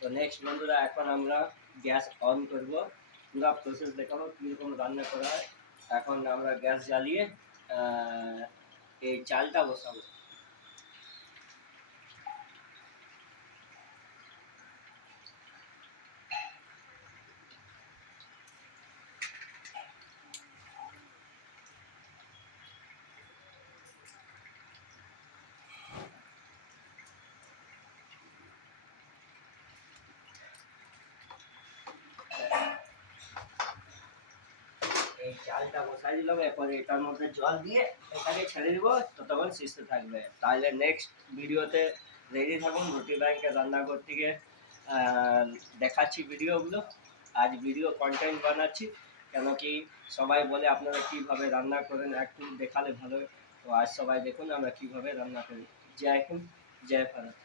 তো নেক্সট বন্ধুরা এখন আমরা গ্যাস অন করব, পুরো প্রসেস দেখাবো কীরকম রান্না করা হয়। এখন আমরা গ্যাস জ্বালিয়ে এই চালটা বসাবো। এই চালটা বসাই দিলাম, এরপরে এটার মধ্যে জল দিয়ে এটাকে ছেড়ে দিব, ততক্ষণ সিস্ট থাকবে। তাহলে নেক্সট ভিডিওতে রেডি থাকুন। রুটি ব্যাংকে রান্না করতে গিয়ে দেখাচ্ছি ভিডিওগুলো। আজ ভিডিও কন্টেন্ট বানাচ্ছি, কেন কি সবাই বলে আপনারা কীভাবে রান্না করেন, একটু দেখালে ভালো। তো আজ সবাই দেখুন আমরা কীভাবে রান্না করি। জয় হিন্দ, জয় ভারত।